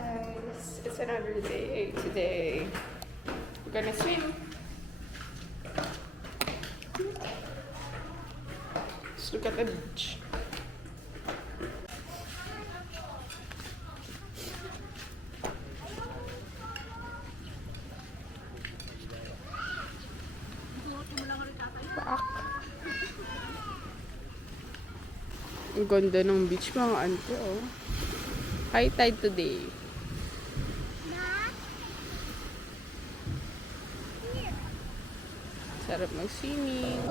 guys, it's another day today. We're gonna swim. Let's look at the beach. Paak. Ang ganda ng beach mga ante, oh. High tide today. Sarap mag-swimming.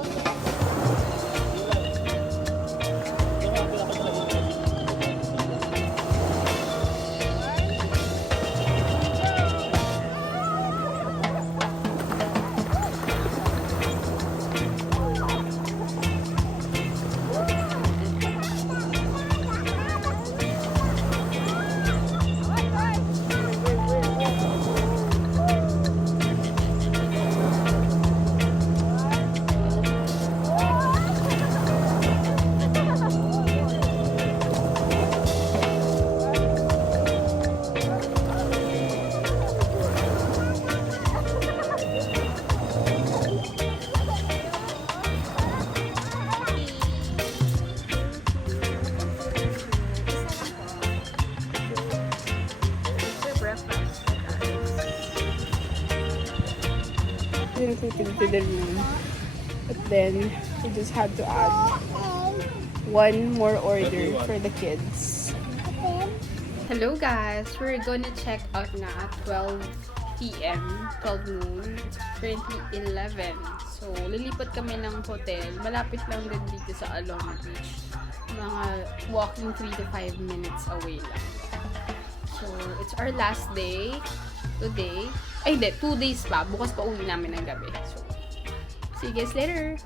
To the room, but then we just had to add one more order for the kids. Hello guys, we're gonna check out na at 12 p.m. 12 noon. It's currently 11. So lilipat kami ng hotel. Malapit lang din dito sa Along Beach. Mga walking 3 to 5 minutes away lang. So it's our last day today. Ay, hindi. 2 days pa. Bukas pa uwi namin ng gabi. So, see you guys later.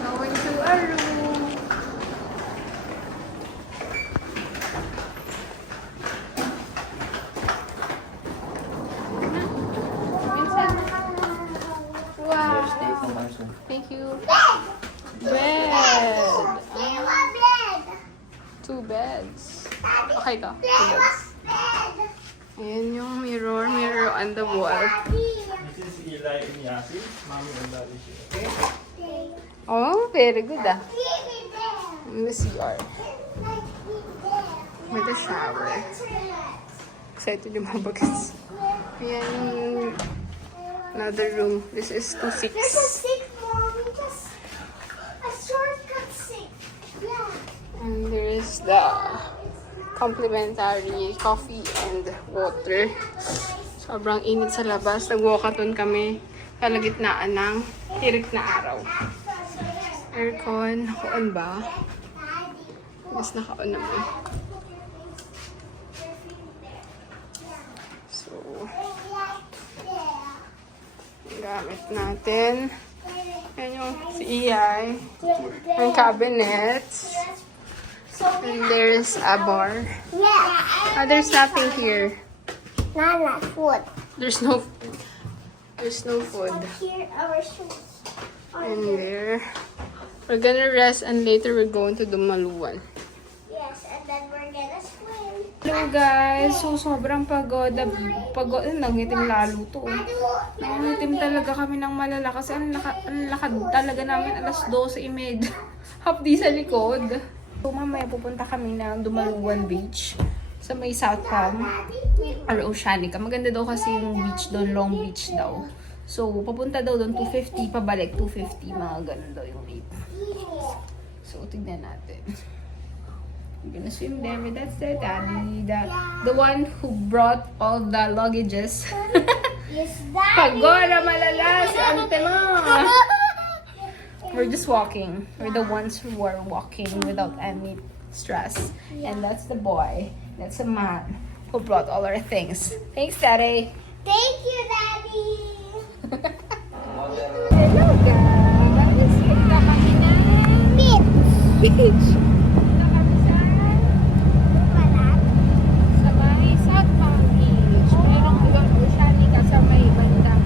Going to our room. Vincent. Wow. Thank you. Bed. 2 beds. Okay ka. 2 beds. Ayan yung mirror on the wall. This is Eli and Yasi. Mommy and Daddy here. Okay? Oh, very good ah. In the CR. With a shower. Excited yung mga bagets. Ayan yung another room. This is 2-6. There's a sink, Mommy. Just a shortcut sink. Yeah. And there is the complimentary coffee and water. Sobrang init sa labas. Nag-walkathon kami kalagitnaan ng tirik na araw. Aircon. Naka-on ba? Mas naka-on naman. So, gamit natin. Yan yung si Iyay. Ang cabinets. And there's a bar. Yeah. Ah, there's nothing here. Nana, food. There's no food. Here, our shoes. And there. We're gonna rest and later we're going to Dumaluan. Yes, and then we're gonna swim. Hello guys! So sobrang pagod. Nangitim lalo to. Nangitim talaga kami ng malala kasi ang lakad talaga namin 12:30. Hapdi sa likod. So mamaya pupunta kami ng Dumaluan Beach sa may South Palm or Oceanica. Maganda daw kasi yung beach doon, Long Beach daw. So papunta daw doon 250, pabalik 250, mga ganun daw yung rate. So tignan natin. We're gonna swim there with that daddy, the one who brought all the luggages. Yes, Daddy. Pagora malala si ante mo. We're just walking. We're the ones who are walking without any stress. And that's the boy. That's a man who brought all our things. Thanks, Daddy. Thank you, Daddy. Hello, guys. That is punta kami ng beach. Punta kami sa may South Palm Beach. Merong ibang Oceanica sa may bandang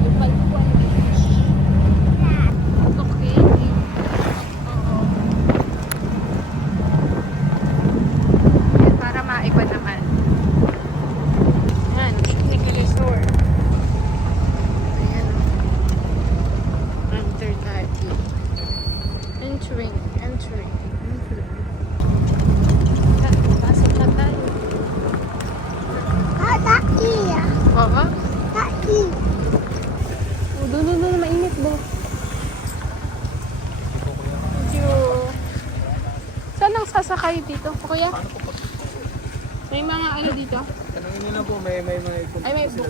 Dumaluan Beach. Okay. Oo. Para Oo. Daddy. Doon, mainit do. Medyo... Saan ang sasakay dito, kuya? May mga ano dito? Tanungin nyo lang po, may Ay, may book.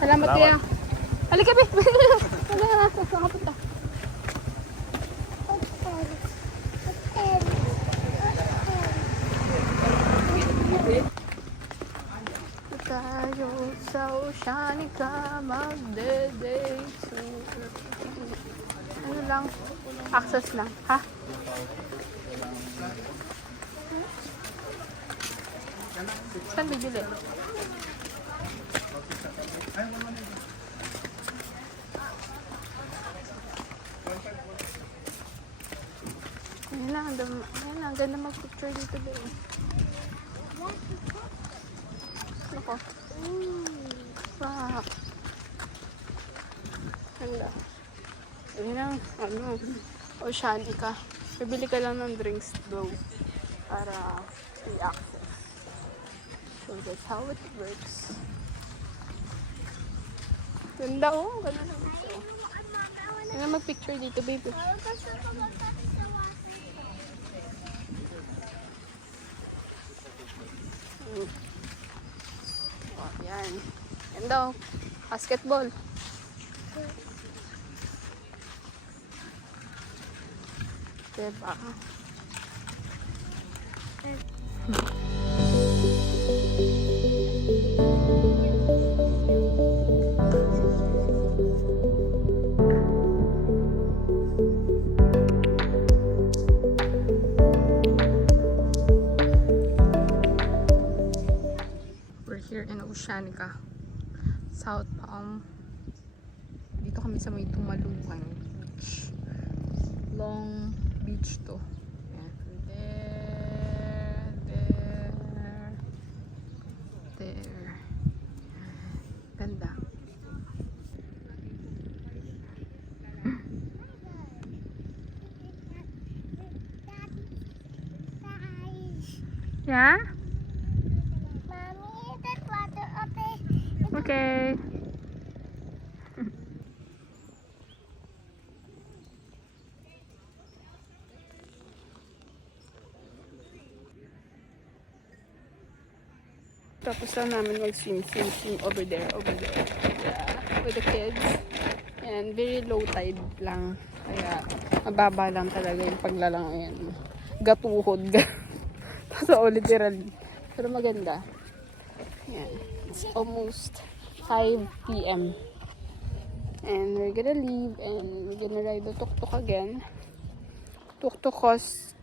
Salamat kuya. Halika, be. Saan ka punta? Tayo sa Oceanica magde-date. Ano lang? Access lang. Ha? Saan bibili? Ayan na, ang ganda mag-picture dito din. Ako. Wow. Ganda. Ayan na, ano, Oceanica. Bibili ka lang ng drinks daw para free access. So that's how it works. Ganda oh, ganda na gusto. Ayan na mag-picture dito, baby. Oh, yan. Yan daw. Basketball. Diba? We're here in Oceanica, South Palm. Dito kami sa may Tumalungan Beach. Long beach to. Ayan. There. Ganda. Yeah? Mommy, that water up there. Okay. Tapos lang namin mag-swim over there. Yeah, with the kids. And very low tide lang. Kaya mababa lang talaga yung paglalang. Ayan. Gatuhod. So literally. Pero maganda. Ayan. It's almost 5 p.m. And we're gonna leave and we're gonna ride the tuk-tuk again. Tuk-tuk costs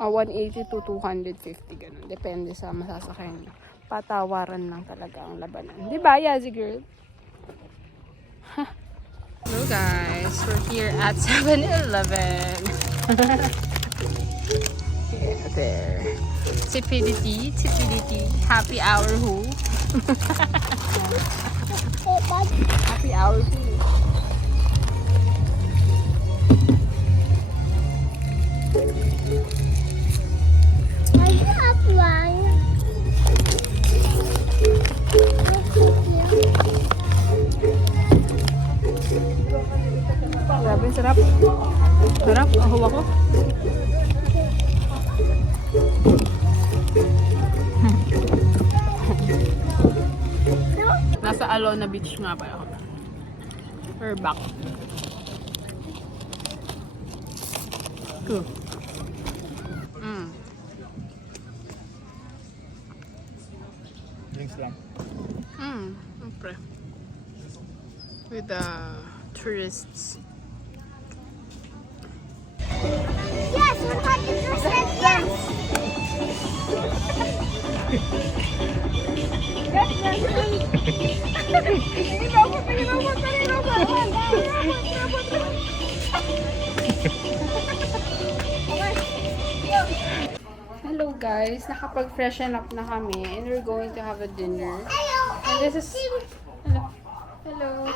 180 to 250 ganun. Depende sa masasakyan niyo. Patawaran lang talaga ang labanan. Di ba, Yazzie girl? Hello guys, we're here at 7-Eleven. Yeah, there. Tipidity, happy hour who? Happy hour who? Are you offline? Grabe, sarap. Sarap, ang huwa ko. Nasa Alona Beach nga pala ako. We're back. Cool. Drinks lang. Okay. With the tourists. Yes, 100% yes. Hello guys, nakapag-freshen up na kami and we're going to have a dinner. Hello. And this is... Hello. Hello.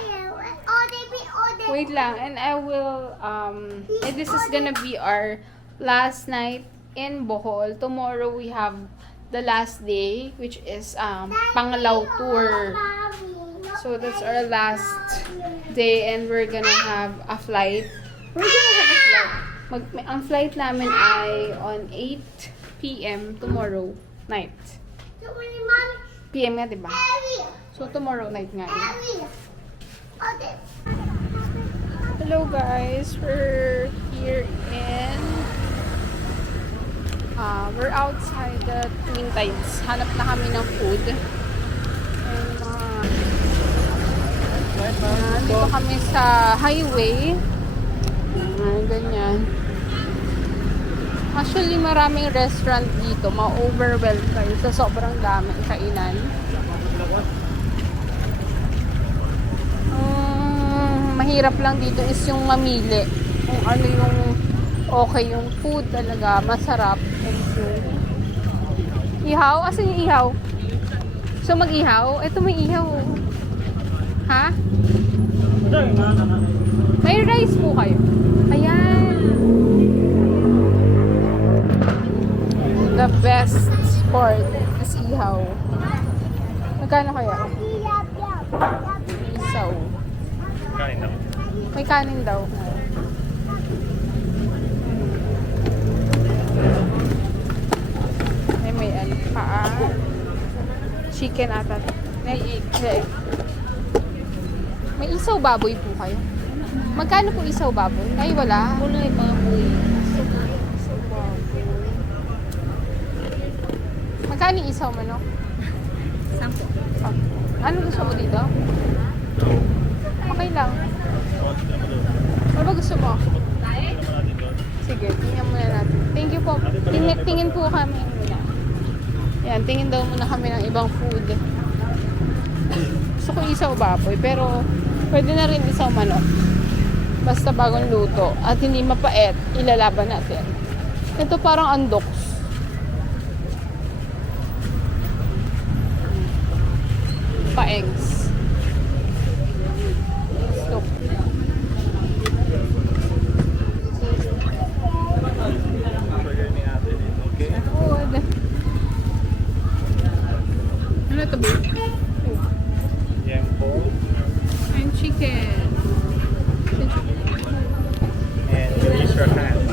Wait lang, and I will, and this is gonna be our last night in Bohol. Tomorrow we have the last day, which is, Panglao tour. So that's our last day and we're gonna have a flight. We're gonna have a flight. Ang flight namin ay on 8 p.m. tomorrow night. PM nga, diba? So tomorrow night nga yun. Hello guys, we're here in we're outside the Twin Tides. Hanap na kami ng food. And dito kami sa highway. Ganyan. Actually, maraming restaurant dito. Ma-overwhelm kayo sa sobrang daming kainan. Mahirap lang dito is yung mamili. Kung ano yung okay yung food talaga. Masarap. Ihaw? Asan yung ihaw? So, mag-ihaw? Ito may ihaw. Ha? May rice po kayo. Ayan. The best part is ihaw. Magkano kaya? Isaw. Kain daw. May kanin daw. May ano pa. Chicken ata. May egg. May isaw baboy po kayo. Magkano po isaw baboy? Ay, wala. Wala yung baboy. Isaw baboy. Magkano yung isaw manok? 10. Ano gusto mo dito? Okay lang. Ano ba gusto mo? Sige, tingnan muna natin. Thank you po. Tingin po kami muna. Yan, tingin daw muna kami ng ibang food. Gusto ko isaw baboy, pero pwede na rin isaw manok. Basta bagong luto at hindi mapait, ilalaban natin. Ito parang andoks. Paengs. Stop. Food. Ano ito ba? Yempo. And chicken. And release your hands.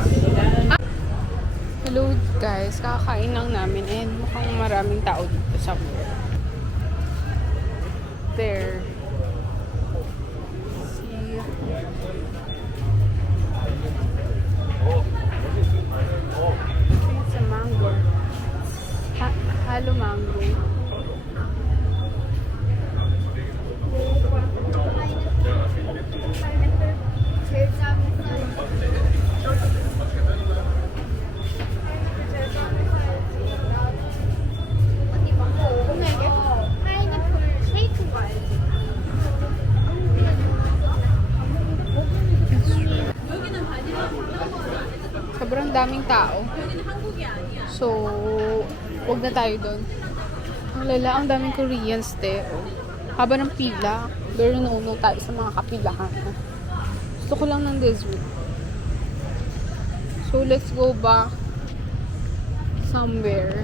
Hello guys, kakain lang namin and mukhang maraming tao dito somewhere. There. See. It's a mango. Halo mango. Sobrang daming tao. So, wag na tayo doon. Ang lala, ang daming Koreans te. Haba ng pila. Pero nauno tayo sa mga kapilahan. Gusto ko lang ng dessert. So, let's go back somewhere.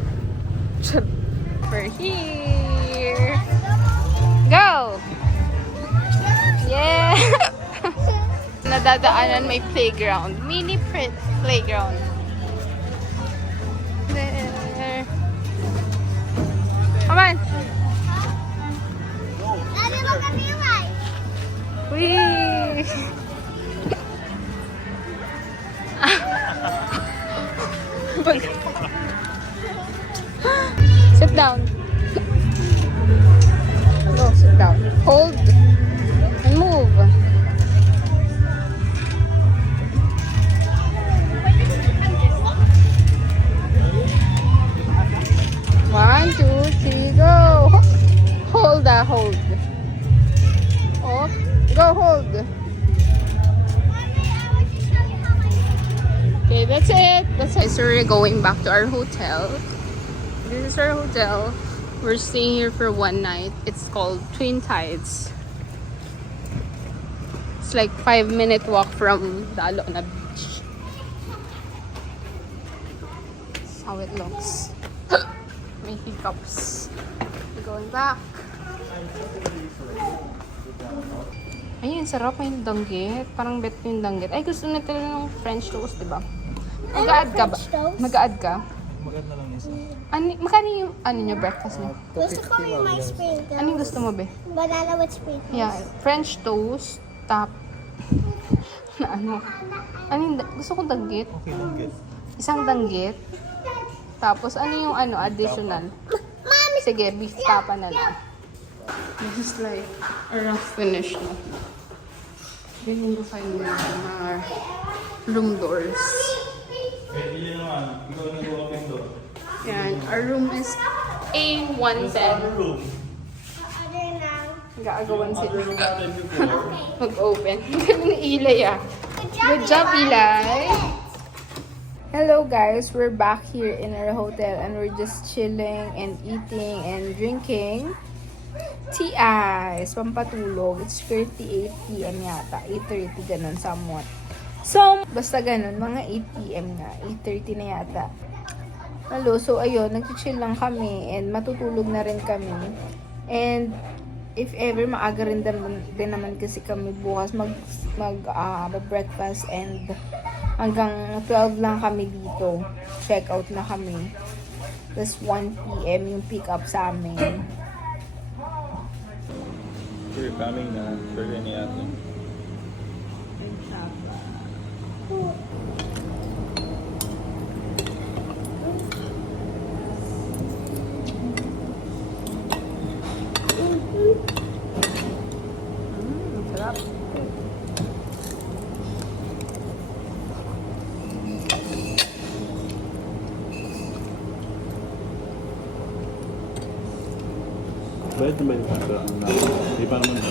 We're here. Go! Yeah! Nadadaanan may playground. Mini playground. There. Come on! Daddy, look at me like. Whee! Sit down. No, sit down. Hold and move. One, two, three, go. Hold. Oh, go hold. Okay, that's it. So we're going back to our hotel. This is our hotel. We're staying here for one night. It's called Twin Tides. It's like 5-minute walk from the Alona Beach. That's how it looks. May hiccups. We're going back. Ayun, sarap. May danggit. Parang bet ko yung danggit. Ay, gusto na talaga ng French toast, di ba? Mag-a-add ka ba? French toast. Mag-a-add ka? Maganda lang isa. Magkano yung niyo, breakfast niyo? Gusto ko yung my sprinkles. Ano yung gusto mo, be? Banana with sprinkles. Yeah, French toast, na ano? Gusto ko danggit. Okay lang, get. Isang danggit. Tapos, ano yung additional? Mommy, Sige, beef tapa na lang. This is like a rough finish na. Ganyan ko kayo mga room doors. Pwede yun naman. Ikaw nag-open door. Yan, our room is A110. Room. other now. Nag-aagawan Other sila. room natin before. Mag-open. Ang galing ni Eli ah. Good job, Eli. Hello guys, we're back here in our hotel and we're just chilling and eating and drinking tea ice, pampatulog. It's 38 p.m. yata, 8:30 ganun somewhat. So, basta ganun, mga 8 p.m. na, 8:30 na yata. Hello, so ayun, nag-chill lang kami and matutulog na rin kami. And if ever maaga rin din naman kasi kami bukas mag-breakfast and hanggang 12 lang kami dito. Check out na kami. Tapos 1 p.m. yung pick up sa amin. We're coming na. Pwede ni ate. Sarap. Pwede ba yung kasa? Di pa naman.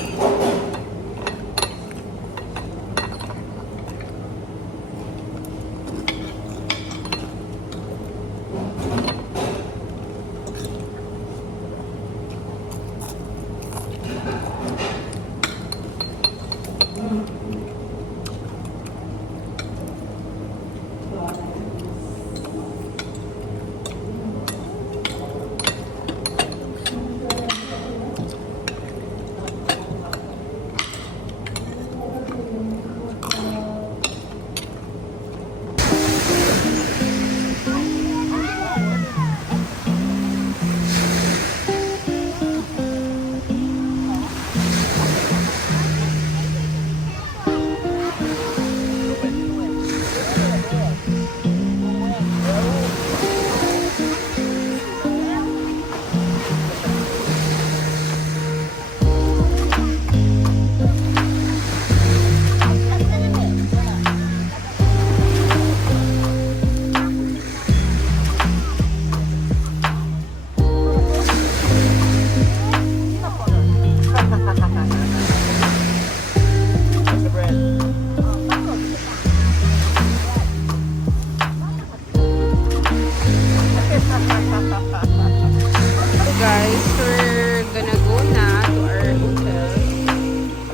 So guys, we're gonna go na to our hotel.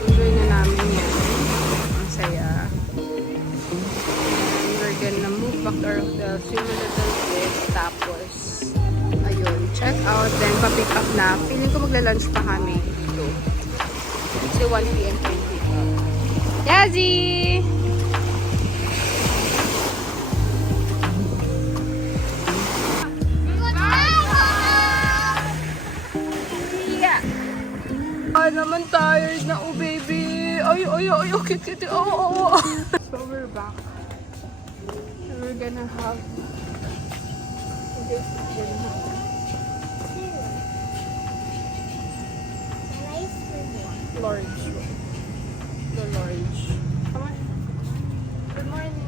Enjoy na namin yan. Ang saya. And we're gonna move back to our hotel, swim a little bit, tapos ayun, check out, then pa-pick up na. Feeling ko magla-lunch pa kami dito. Kasi 1 p.m. pa yung pick up. Yazzie! Yeah. Ah, naman tired na, oh baby. Ay, cute. Oh. So we're back. And we're gonna have Lodge. The Lodge. Come on. Good morning.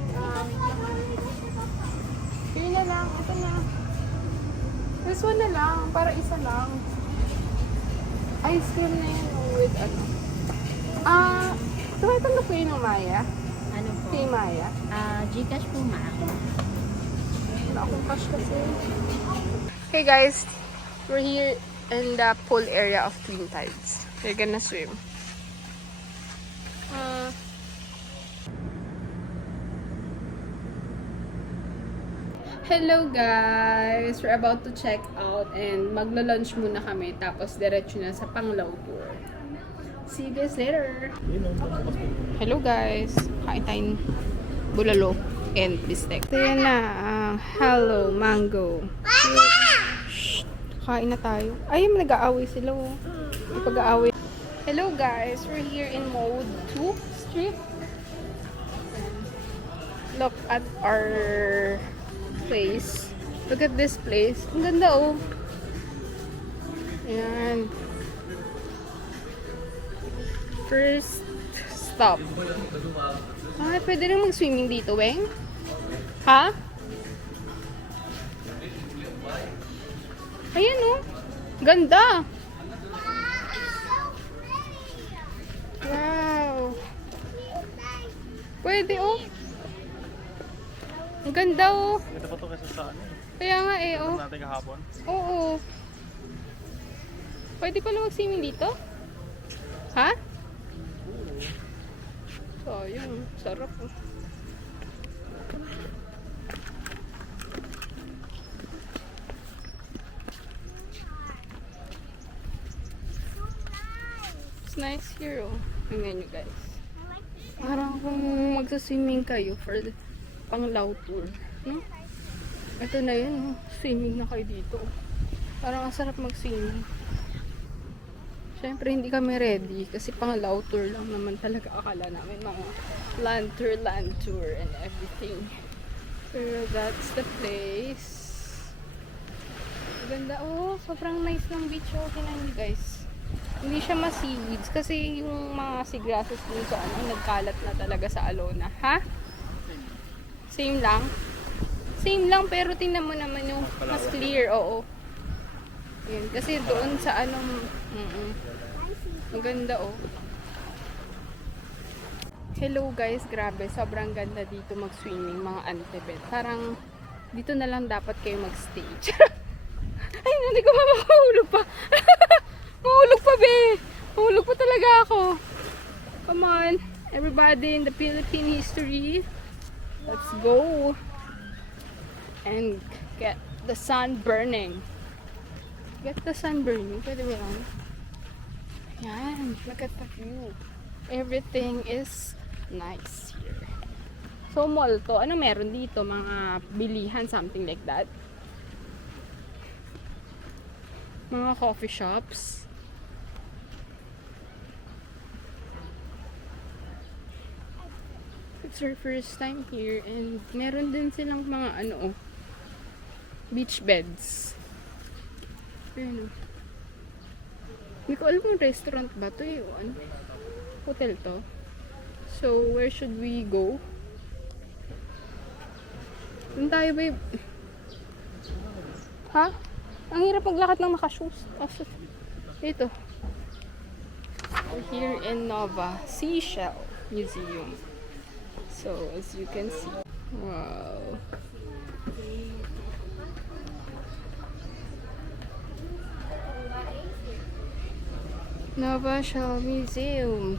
Yun na lang. Ito na. This one na lang. Para isa lang. Ice cream na yun with ano. Tumatanggap ko yun ng Maya. Ano po? Kay Maya. Gcash po, ma'am. Wala akong cash kasi. Hey guys. We're here in the pool area of Twin Tides. We're gonna swim. Hello guys! We're about to check out and maglo-lunch muna kami tapos diretso na sa Panglao tour. See you guys later! Hello guys! Kain tayong bulalo and bistek. Ito yan na ang hello mango. Shh! Kain na tayo. Ay, nag-aaway sila oh. May pag-aaway. Hello guys! We're here in Mode 2 Street. Look at our place. Look at this place. Ang ganda oh. Ayan. First stop. Ay, pwede rin mag-swimming dito, Weng? Ha? Ayan oh. Ganda. Wow. Pwede oh. Ang ganda oh. Ganda pa to kasi sa ano eh. Kaya nga eh oh. Natin kahapon. Oo. Pwede pala mag-swimming dito? Ha? Sayang. Sarap oh. It's nice here oh. Tingnan nyo guys. Parang kung magsaswimming kayo for the Panglao tour. No? Ito na yun. Oh. Swimming na kayo dito. Parang ang sarap mag-swimming. Siyempre hindi kami ready kasi Panglao tour lang naman talaga akala namin. Mga land tour and everything. Pero that's the place. Ganda. Oh, sobrang nice ng beach. Oh, tingnan nyo guys. Hindi siya ma-seaweeds kasi yung mga seagrasses dun sa ano, nagkalat na talaga sa Alona. Ha? Same lang? Same lang pero tingnan mo naman yung mas clear. Oo. Yan. Kasi doon sa anong maganda oh. Hello guys, grabe. Sobrang ganda dito mag-swimming mga antebet. Parang dito na lang dapat kayo mag-stay. Ay, hindi ko makahulog pa. Mahulog pa be. Mahulog pa talaga ako. Come on. Everybody in the Philippine history. Let's go. And get the sun burning. Get the sun burning. Pwede ba yan? Yan. Look at the view. Everything is nice here. So, mall to. Ano meron dito? Mga bilihan, something like that. Mga coffee shops. It's our first time here and meron din silang mga ano beach beds. Ayun oh. Hindi ko alam kung restaurant ba to eh o ano. Hotel to. So, where should we go? Doon tayo babe. Ha? Ang hirap maglakad ng naka-shoes. Dito. We're here in Nova Seashell Museum. So, as you can see. Wow. Nova Seashell Museum.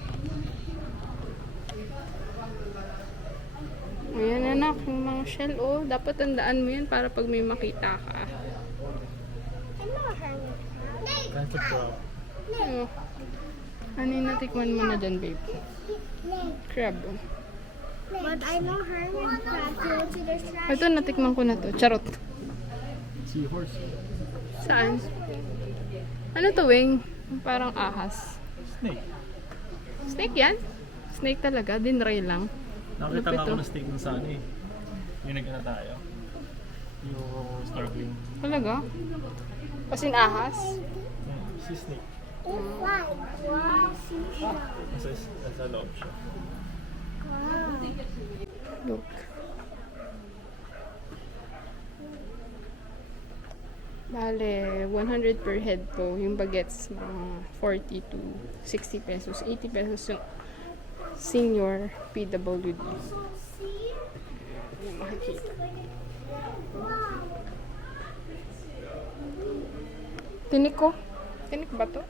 Ayan anak, yung mga shell oh. Dapat tandaan mo yan para pag may makita ka. That's a pro. Oh. Ano yung natikman mo na dyan, babe? Crab. Oh. But I know hermit crabs go to their trash. Ito, natikman ko na to. Charot. Seahorse. Saan? Ano to, Weng? Parang ahas. Snake. Snake yan? Snake talaga? Dinray lang. Nakita Lupit nga ako to. ng snake dun sa ano eh. Yung nagkana tayo. Yung snorkeling. Talaga? Kasin ahas? Si snake. It's like wow, seashell. Nasa loob siya. Wow. Look. Bale, 100 per head po. Yung bagets, mga 40 to 60 pesos. 80 pesos yung senior PWD. So see, Yung makikita. wow. Tinik ko. Tinik ba to?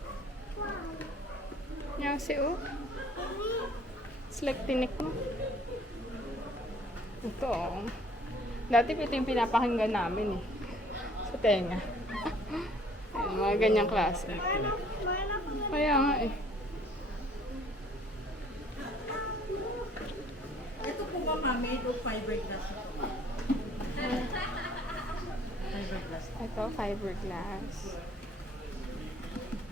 Nyasi oh. It's like tinik mo. Ito oh. Dati ito yung pinapakinggan namin eh. Sa tenga. Ayan, mga ganyang klase. Kaya nga eh. Ito po ba made of fiberglass? Fiberglass. Ito, fiberglass.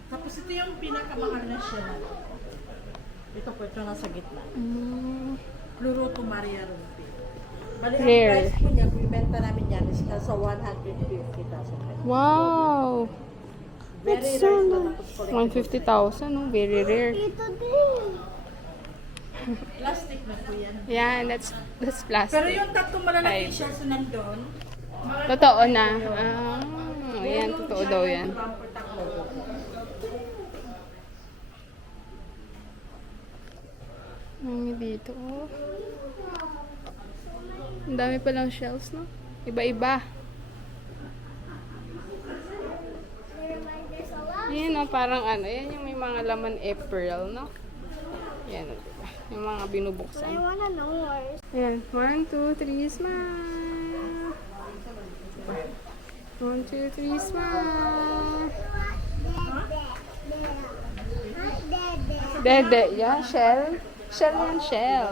Tapos ito yung pinakamahal na siya. Ito po, ito nasa gitna. Pluroto Maria Rumpi. Bali, ang Rare. price po niya, kung ibenta namin yan, is nasa 150,000. Wow! Very That's nice so na nice. tapos 150,000, no? Very rare. Ito din. plastic na po yan. Yan, that's Pero plastic. yung tatlong malalaki Ay. siya sa nandun, Totoo na. Ah, yan, totoo daw yan. bumper takbo. Ang dito, oh. Ang dami palang shells, no? Iba-iba. There's a lot. Yan, no? Parang ano, yan yung may mga laman April, no? Yan, oh, diba? Yung mga I binubuksan. wanna know more. Ayan, 1, 2, 3, smile! 1, 2, 3, smile! Dede, yeah, shell. Shell yan, shell.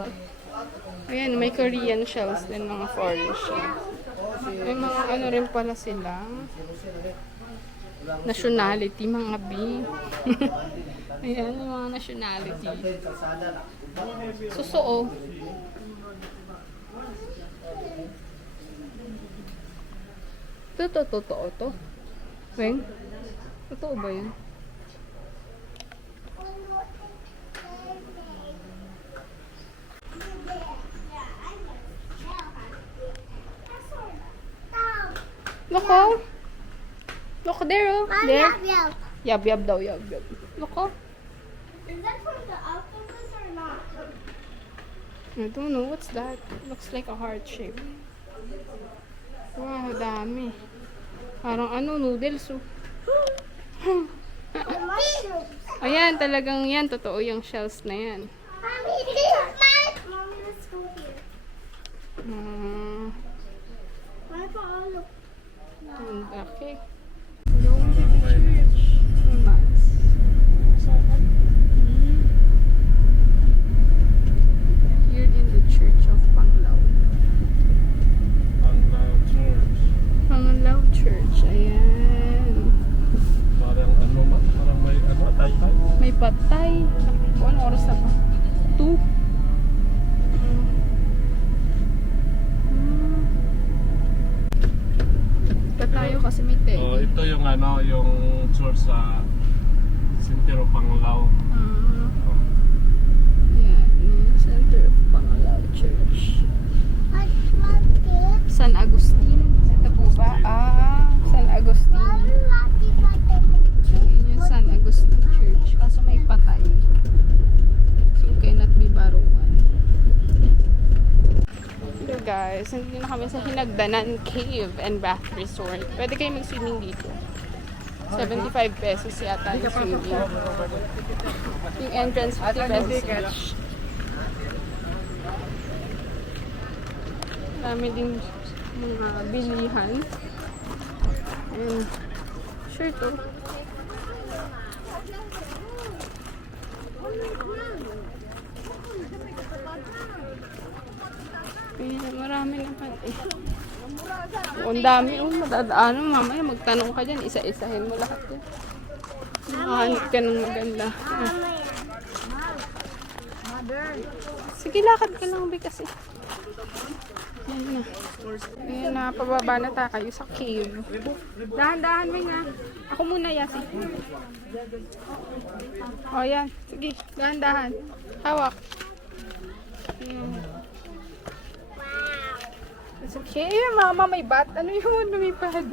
Ayan, may Korean shells din, mga foreign shells. May mga ano rin pala sila. Nationality, mga B. Ayan, yung mga nationality. Susuo. Totoo to. Weng? Totoo ba yun? Loko. Loko there, oh. There. Yab, yab daw, yab, yab. Loko. Is that from the octopus or not? I don't know. What's that? Looks like a heart shape. Wow, dami. Parang ano, noodles, oh. The mushrooms. Ayan, talagang yan. Totoo yung shells na yan. Mommy, this is mine. Mommy, let's go here. Ah, Why for all of ang laki. Mas. Here in the Church of Panglao. Ang church. Panglao Church. Ayan. Parang ano man? Parang may ano, tay-tay. May patay. Naku, ano oras na ba? 2. Tayo kasi may teddy. Oh, ito yung ano, yung church sa Sintero Panglao. Yan. Center of Panglao Church. San Agustin. Ito po ba? Ah, San Agustin. Yun yung San Agustin Church. Kaso may patay. So, cannot be baruan. Hello guys, nandito na kami sa Hinagdanan Cave and Bath Resort. Pwede kayo mag-swimming dito. 75 pesos yata yung swimming. Yung entrance 50 pesos. Dami din mga bilihan. And sure to. Ayan, marami na pala eh. Oh, ang dami oh, madadaanan. Mamaya magtanong ka dyan, isa-isahin mo lahat yan. Nakahanap ka ng maganda. Sige, lakad ka lang, Bi, kasi. Yan na. Ayan na, pababa na tayo sa cave. Dahan-dahan, Bi, na. Ako muna, Yasi. O, yan. Sige, dahan-dahan. Hawak. Ayan. It's okay. Ay, mama, may bat. Ano yun? Lumipad.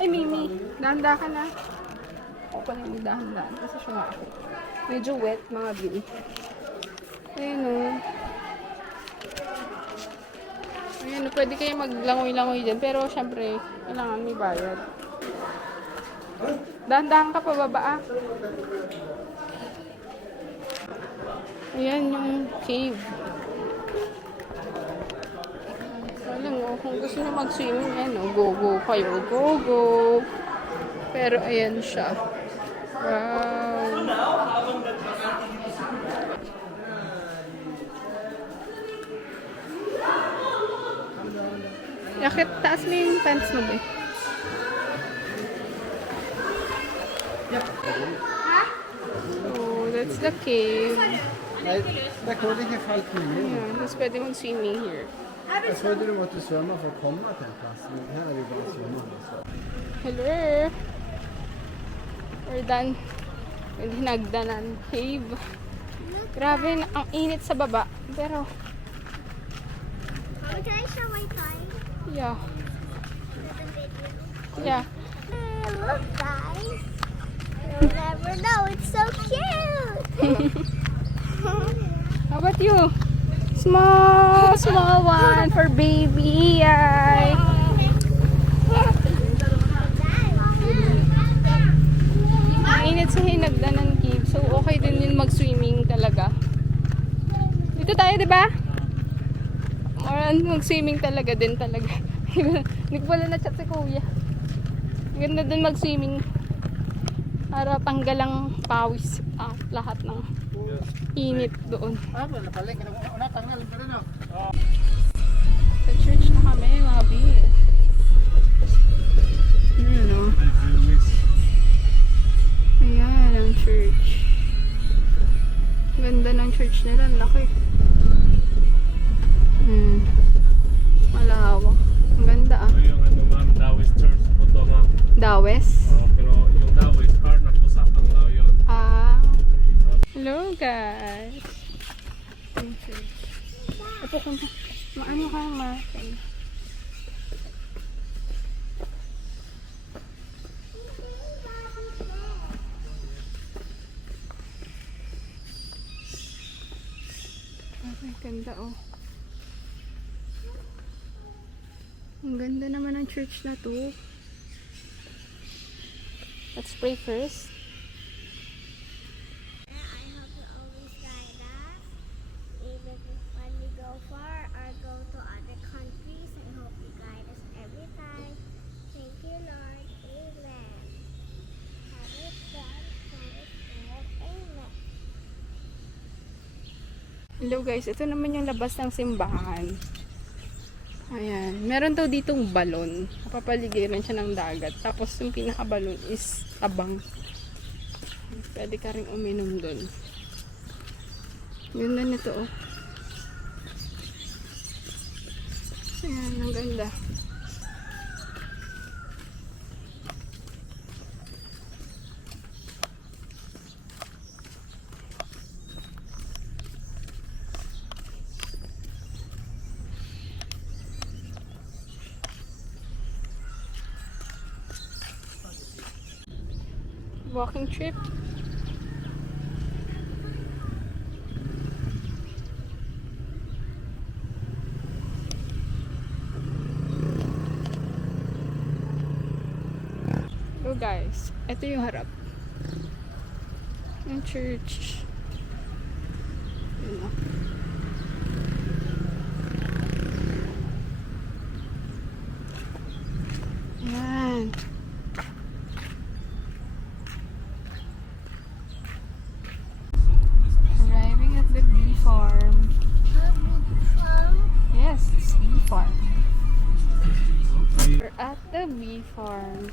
Ay, Mimi. Dahan-dahan ka na. Ako pa lang dahan-dahan. Kasi siya nga ako. Medyo wet, mga Bi. Ayun o. Ayun o. Pwede kayo maglangoy-langoy dyan. Pero, syempre, kailangan may bayad. Dahan-dahan ka pababa ah. Ayan yung cave. Walang kung gusto nyo mag-swimming, yan, go kayo. Go! Pero, ayan siya. Wow! Yakit, taas mo yung pants mo, be. Oh, that's the cave. Där går det fallet nu. Ayan, tapos pwede mag-swimming here. Jag trodde du måste svömma för att komma till en plats, men här är det bara svömma. Hello! We're done with Hinagdanan Cave. Grabe, ang init sa baba. Pero, Can I show my time? yeah. Yeah. Look, guys. You'll never know. It's so cute. How about you? Small one for baby. Yay! Mainit sa Hinagdanan Cave. So, okay din yun mag-swimming talaga. Dito tayo, di ba? Mag-swimming talaga din talaga. Hindi ko pala na-chat si kuya. Ganda din mag-swimming. Para tanggalang pawis at lahat ng init doon. Ah, wala pala. Una, tanggal pa rin, no? Sa church na kami, mga bi. Ayan, o. Ayan ang church. Ganda ng church nila. Ang laki. Malawak. Ang ganda ah. Ito yung ano ma'am, Dawes Church. Ito ma'am. Dawes. Pero yung Dawes, part na po sa Panglao yun. Ah. Hello guys. Ang church. Ito kung maano ka Martin. Ay, ganda oh. Ang ganda naman ng church na to. Let's pray first. I hope you always guide us, even if when we go far or go to other countries. I hope you guide us every time. Thank you, Lord. Amen. Have it done. Have it done. Amen. Hello guys, ito naman yung labas ng simbahan. Ayan, meron daw ditong balon. Napapaligiran siya ng dagat. Tapos yung pinakabalon is tabang. Pwede ka rin uminom dun. Ganda nito oh. Ayan, ang ganda. Walking trip. So guys, ito yung harap ng church. Yun oh. Yan. Arriving at the bee farm. Yes, it's bee farm. We're at the bee farm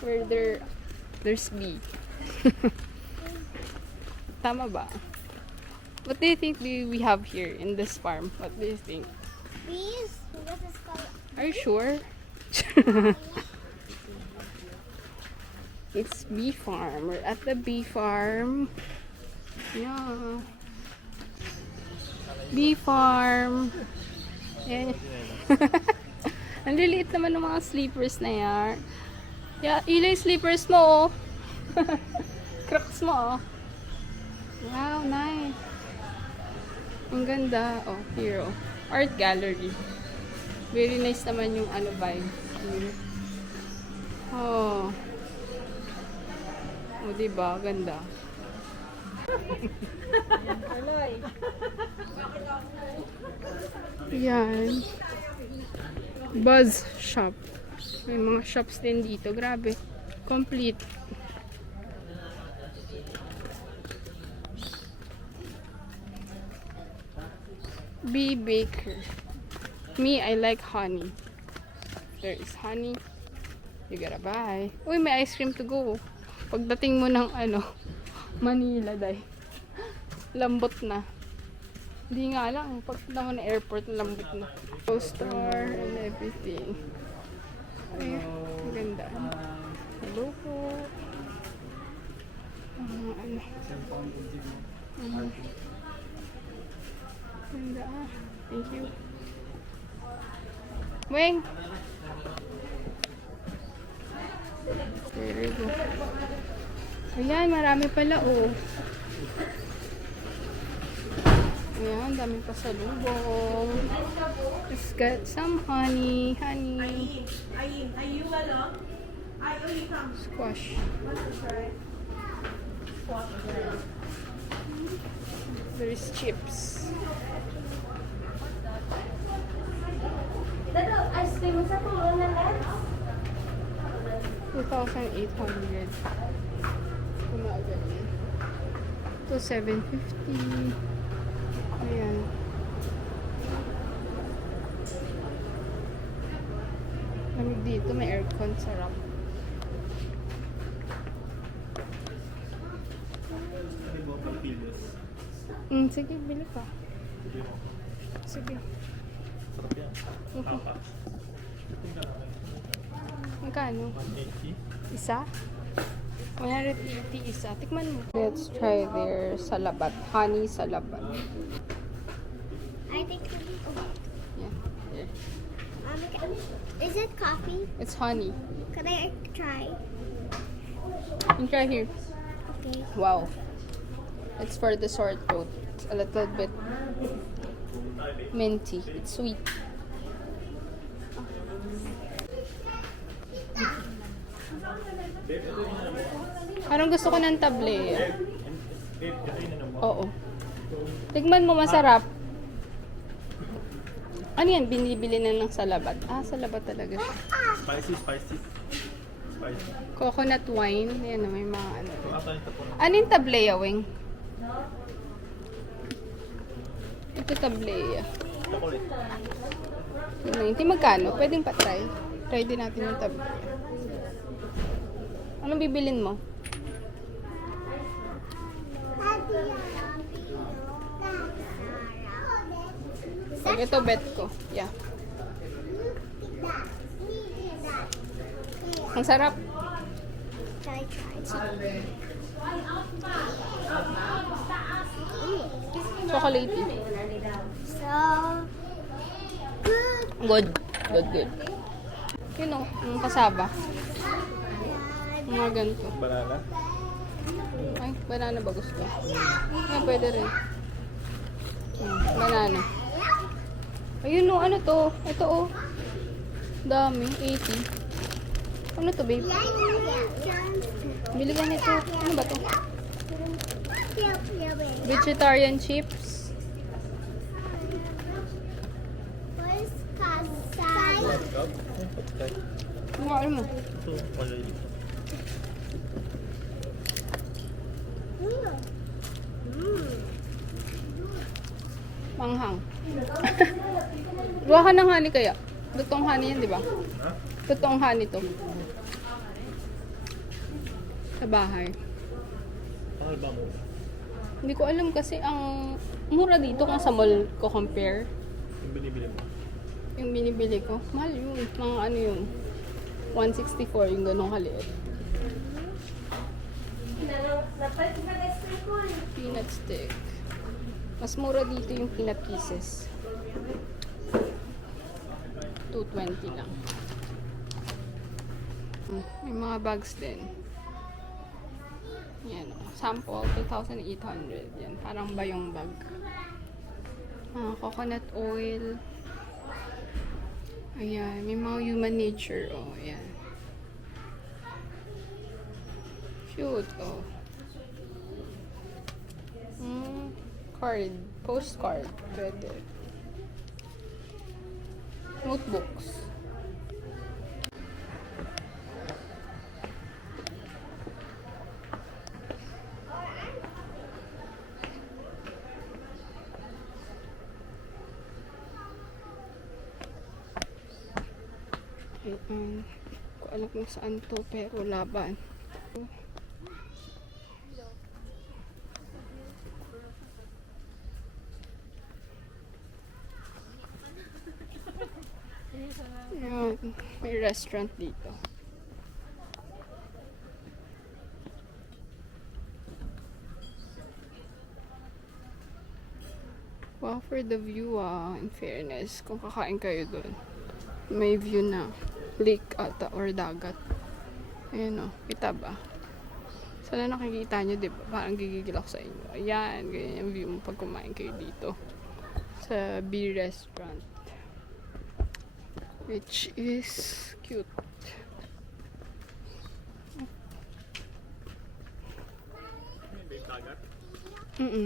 where there's bee. Tama ba? What do you think we have here in this farm? What do you think? Bees? Because it's called Are you sure? It's bee farm. We're at the bee farm. Yeah. Bee farm. Yeah. Ang liliit naman ng mga sleepers na yan. Yeah, ilay sleepers mo oh. Crocs mo oh. Wow, nice. Ang ganda. Oh, here oh. Art gallery. Very nice naman yung ano vibe. Oh. Oh, diba? Ganda. Yan. Buzz Shop. May mga shops din dito. Grabe. Complete. Bee Baker. Me, I like honey. There is honey. You gotta buy. Uy, may ice cream to go. Pagdating mo ng Manila, day. Lambot na. Hindi nga lang. Pagdating mo ng airport, lambot na. Poster and everything. Ay, maganda. Hello po. Ganda ah. Thank you. Weng! There we go. Ayan, marami pala oh. Ayan, dami pa sa lubong. Let's get some honey. Honey. Squash. There is chips. Ice cream sa pulo na lang. 2,800. Kumagal yan. Ito, 750. Ayan. Lamig dito, may aircon, sarap. Sige, bili ka. Sige. Sarap yan. Apat. Magkano? 180. Isa? 180 isa. Tikman mo. Let's try their salabat. Honey salabat. I think. Yeah. Here. Is it coffee? It's honey. Can I try? You can try here. Okay. Wow. It's for the sore throat. It's a little bit minty. It's sweet. Parang gusto ko ng table. Oo. Tigman mo, masarap. Ano yan? Binibili na ng salabat. Ah, salabat talaga siya. Spicy. Spicy. Coconut wine. Yan, may mga ano. Ata ito po. Ano yung tableya, Weng? Ito tableya. Chocolate. 290. Magkano? Pwedeng pa-try. Try din natin yung tableya. Anong bibilin mo? Pag ito bet ko. Yeah. Ang sarap. Can I try? Chocolatey. So good. Good. Good. Yun o, yung kasaba. Mga ganito. Banana. Ay, banana ba gusto? Yan, pwede rin. Banana. Ayun o, ano to? Ito o. Dami, 80. Ano to, babe? Bili ka nito. Ano ba to? Vegetarian chips. Where's Kasai? Ano mo? Ito, 180. Manghang. Gawa ka ng honey kaya? Totoong honey yan, di ba? Ha? Totoong honey to. Sa bahay. Ano ba mo? Hindi ko alam kasi ang mura dito kung sa mall ko compare. Yung binibili mo. Yung binibili ko, mahal yun. Mga ano yun. 164 yung ganong kaliit. Peanut stick. Mas mura dito yung peanut pieces. 220 lang. May mga bags din. Yan o. Sample, 2,800. Yan. Parang bayong bag. Coconut oil. Ayan. May mga human nature. O, ayan. Cute. O. Card. Postcard. Pwede. Notebooks. Ayan. Ko alam kung saan to, pero laban. Ayan. May restaurant dito. Wow, for the view in fairness, kung kakain kayo dun, may view na lake ata or dagat. Ayan o, kita ba? Sana nakikita nyo, diba? Parang gigigil ako sa inyo. Ayan, ganyan yung view mo pag kumain kayo dito. Sa B restaurant. Which is cute.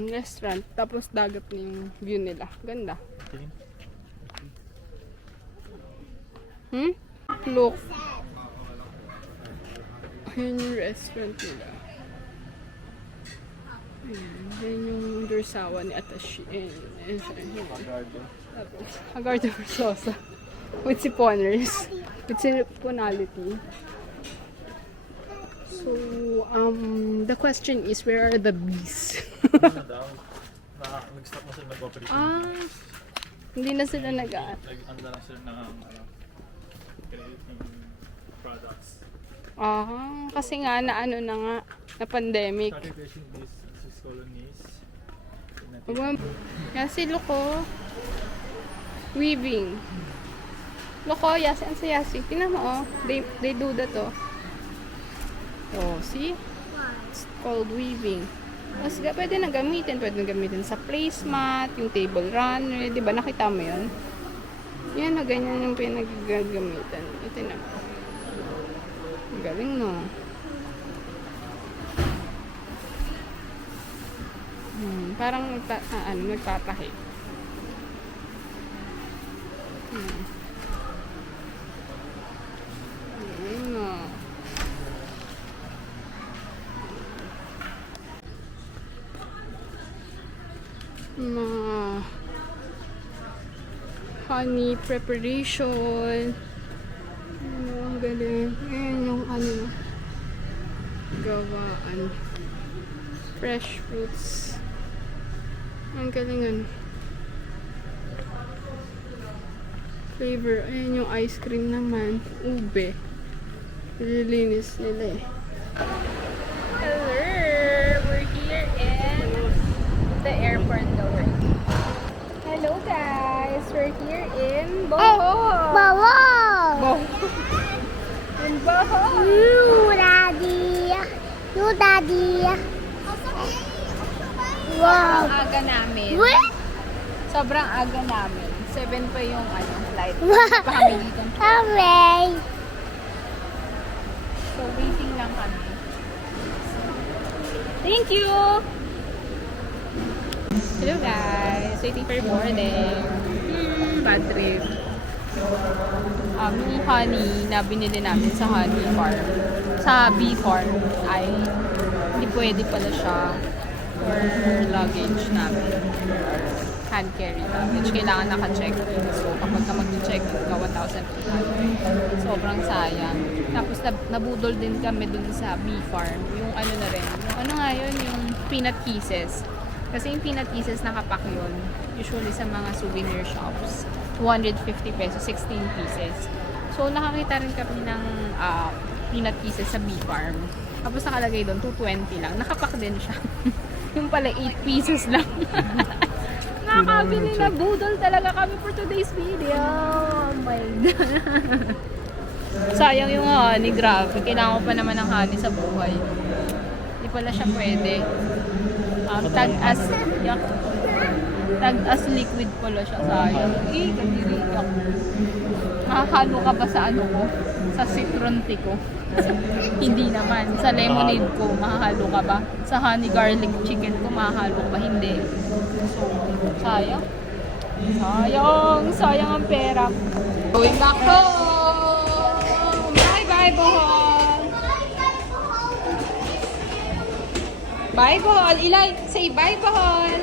Restaurant. Tapos dagat na yung view nila. Ganda. Look. Ayan yung restaurant nila. Ayan yung Dursawa ni Atashi. Ayan siya. Tapos, Hagardo Versosa. With siponers. With siponality. So, the question is, where are the bees? Ano daw? Nag-stop na sila mag-operate. Hindi na sila Ano na lang sila ng creating products. Kasi nga na ano na nga, na pandemic. Started creating these colonies. Yan si Loko. Weaving. Loko, Yasi. Ano si Yasi? Tingnan mo, oh. They do that, oh. Oh, see? It's called weaving. Mas pwede na gamitin. Pwede na gamitin sa placemat, yung table runner. Diba, nakita mo yun? Yan, na ganyan yung pinagagamitan. Ito na. Galing, no? Parang nagtatahi. Galing, no? Mga honey preparation. Ano, ang galing. Ayan yung gawaan. Fresh fruits. Ang galingan. Flavor. Ayan yung ice cream naman. Ube. Nililinis nila eh. Hello! We're here in the airport already. Hello guys! We're here in Bohol! Bohol! In Bohol! You, Daddy! You, Daddy! Wow! Ang aga namin. What? Sobrang aga namin. 7 pa yung flight. Wow! Pa kami dito. Hooray! So, waiting lang kami. Thank you! Hello guys! Waiting for boarding. Bad trip. Yung honey na binili namin sa honey farm. Sa bee farm ay hindi pwede pala siya for luggage namin. Hand carry luggage. Kailangan naka-check-in. So, kapag ka mag-check-in ka, 1,200. Sobrang sayang. Tapos, nabudol din kami dun sa bee farm. Yung ano na rin. Yung ano nga yun, yung peanut pieces. Kasi yung peanut pieces nakapack yun. Usually sa mga souvenir shops. 250 pesos, 16 pieces. So, nakakita rin kami ng peanut pieces sa bee farm. Tapos nakalagay doon, 220 lang. Nakapack din siya. Yung pala, 8 pieces lang. Nakakabili na budol talaga kami for today's video. Oh my God. Sayang yung honey, grabe. Kailangan ko pa naman ng honey sa buhay. Hindi pala siya pwede. Tag-as liquid pala siya. Sayang. Kadiri ako. Makakalo ka ba sa ano ko? Sa citron tea ko? Hindi naman. Sa lemonade ko, makakalo ka ba? Sa honey garlic chicken ko, makakalo ka ba? Hindi. So, sayang. Sayang ang pera. Going back home! Bye-bye, Bohol! Bye, Bohol! Ilay, say bye, Bohol!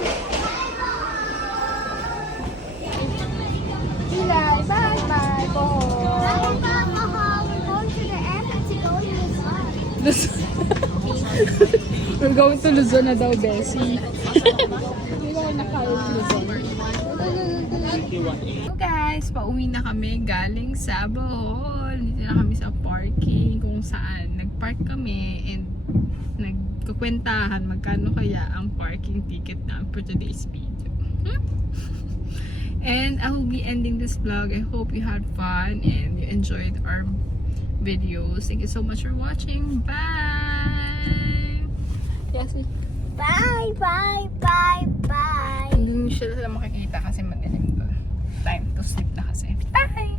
Ilay, bye-bye, Bohol! We're going to the airport to go to the sun. We're going to Luzon na daw, Bessie. Hindi naman nakaya sa Luzon. So guys, pauwi na kami galing sa Bohol. Dito na kami sa parking kung saan nagpark kami and nagkukwentahan magkano kaya ang parking ticket na for today's video. And I will be ending this vlog. I hope you had fun and you enjoyed our videos. Thank you so much for watching. Bye! Yes, Bye, bye, bye, bye. hindi nyo sila makikita kasi madilim doon. Time to sleep na kasi. Bye!